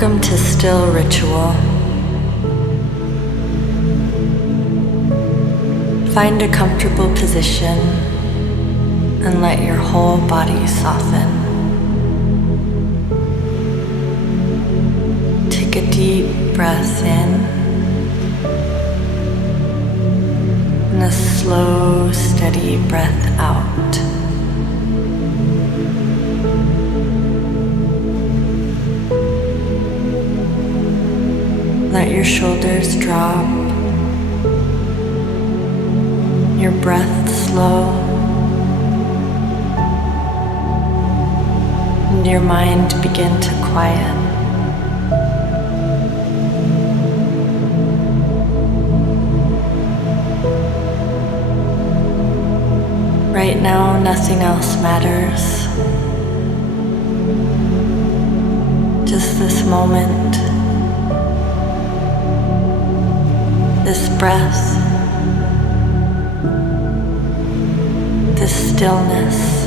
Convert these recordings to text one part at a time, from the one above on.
Welcome to Still Ritual. Find a comfortable position and let your whole body soften. Take a deep breath in and a slow, steady breath out. Let your shoulders drop, your breath slow, and your mind begin to quiet. Right now, nothing else matters. Just this moment. This breath, this stillness.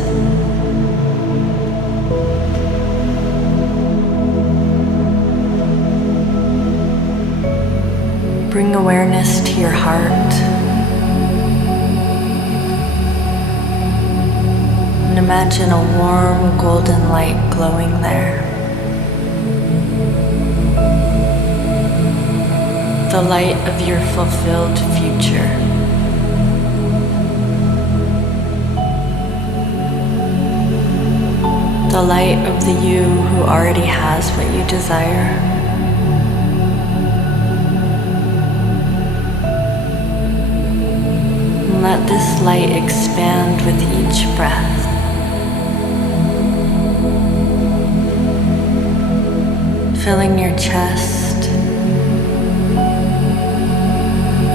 Bring awareness to your heart and imagine a warm golden light glowing there. The light of your fulfilled future. The light of the you who already has what you desire. And let this light expand with each breath. Filling your chest,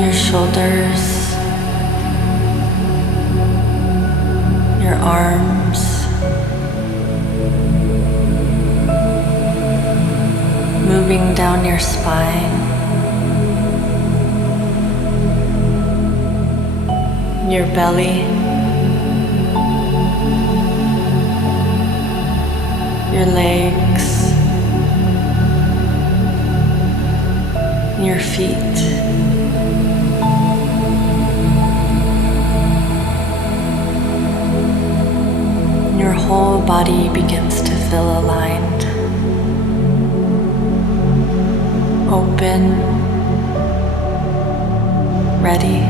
your shoulders, your arms, moving down your spine, your belly, your legs, your feet. Your whole body begins to feel aligned, open, ready.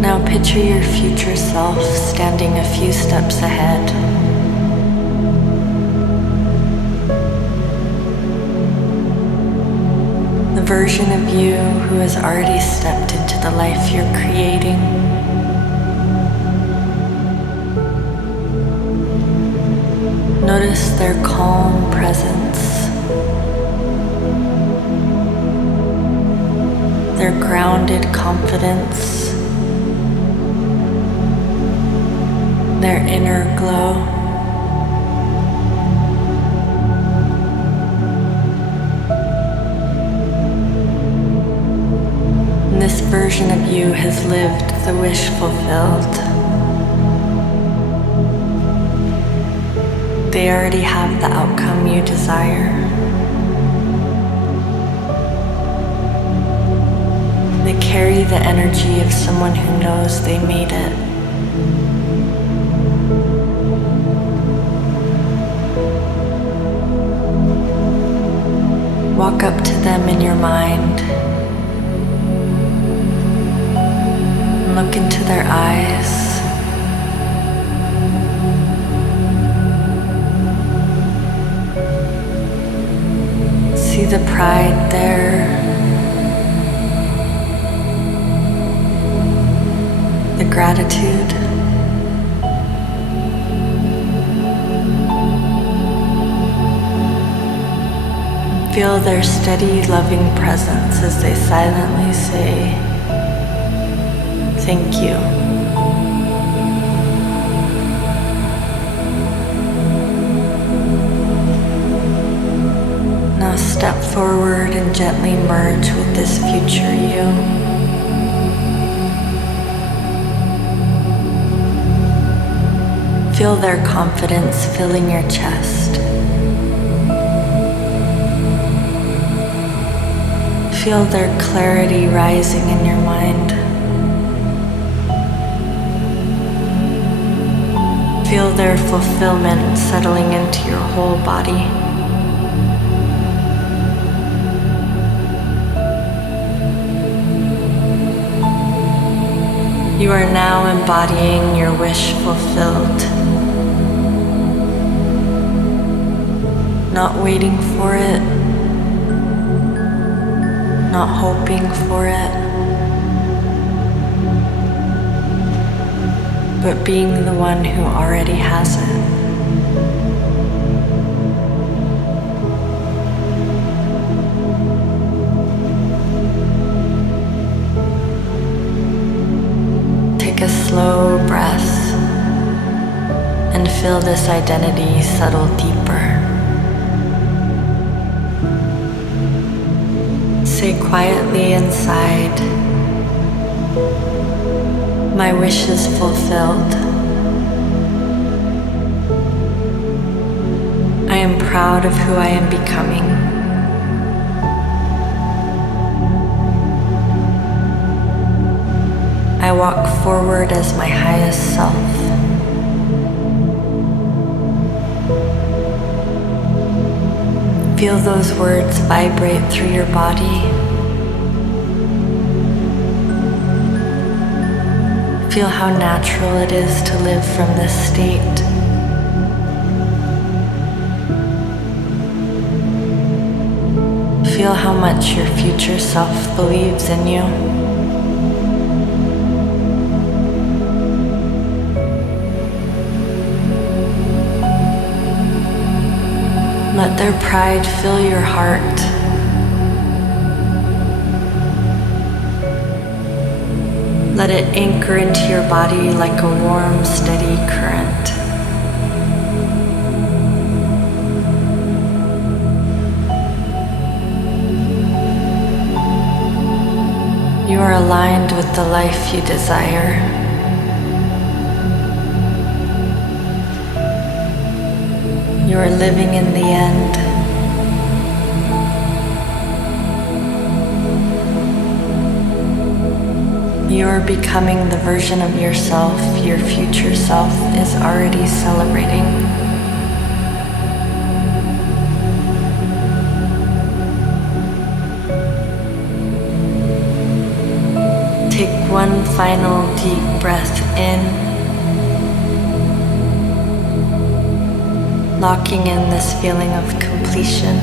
Now picture your future self standing a few steps ahead. The version of you who has already stepped into the life you're creating. Notice their calm presence, their grounded confidence, their inner glow. This version of you has lived the wish fulfilled. They already have the outcome you desire. They carry the energy of someone who knows they made it. Walk up to them in your mind. Look into their eyes. See the pride there, the gratitude. Feel their steady, loving presence as they silently say, "Thank you." Now step forward and gently merge with this future you. Feel their confidence filling your chest. Feel their clarity rising in your mind. Feel their fulfillment settling into your whole body. You are now embodying your wish fulfilled. Not waiting for it, not hoping for it, but being the one who already has it. Take a slow breath and feel this identity settle deeper. Say quietly inside, my wish is fulfilled. I am proud of who I am becoming. I walk forward as my highest self. Feel those words vibrate through your body. Feel how natural it is to live from this state. Feel how much your future self believes in you. Let their pride fill your heart. Let it anchor into your body like a warm, steady current. You are aligned with the life you desire. You are living in the end. You are becoming the version of yourself your future self is already celebrating. Take one final deep breath in, locking in this feeling of completion,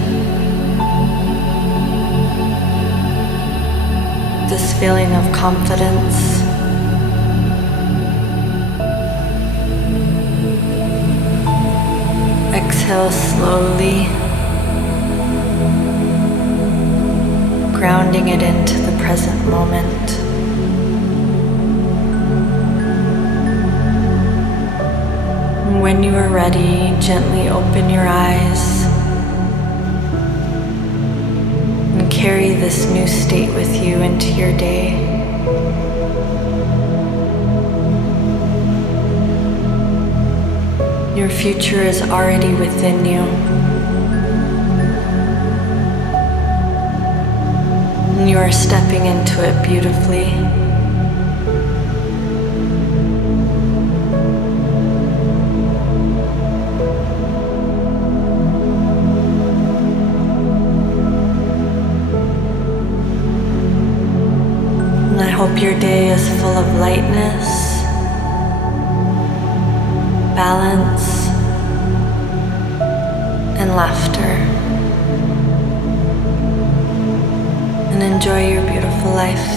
this feeling of confidence. Exhale slowly, grounding it into the present moment. When you are ready, gently open your eyes and carry this new state with you into your day. Your future is already within you, and you are stepping into it beautifully. I hope your day is full of lightness, balance, and laughter. And enjoy your beautiful life.